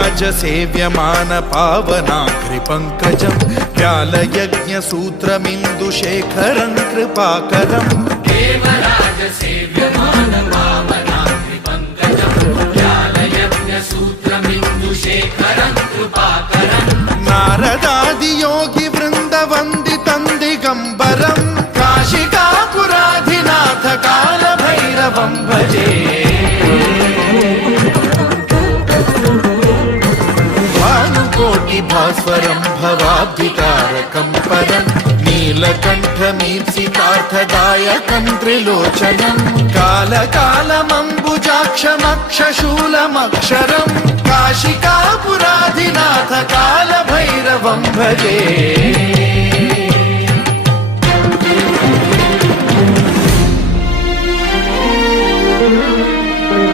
देवराजसेव्यमान पावनाग्रिपङ्कजं व्यालयज्ञसूत्रमिन्दुशेखरं कृपाकरं देवराजसेव्यमान पावनाग्रिपङ्कजं व्यालयज्ञसूत्रमिन्दुशेखरं कृपाकरं नारदादियोगिवृन्दवन्दितं दिगम्बरं काशिकापुराधिनाथ कालभैरवं भजे भास्वरं भवाब्धितारकं परं नीलकण्ठमीप्सितार्थदायकं त्रिलोचनं कालकालमम्बुजाक्षमक्षशूलमक्षरं काशिकापुराधिनाथ कालभैरवं भजे।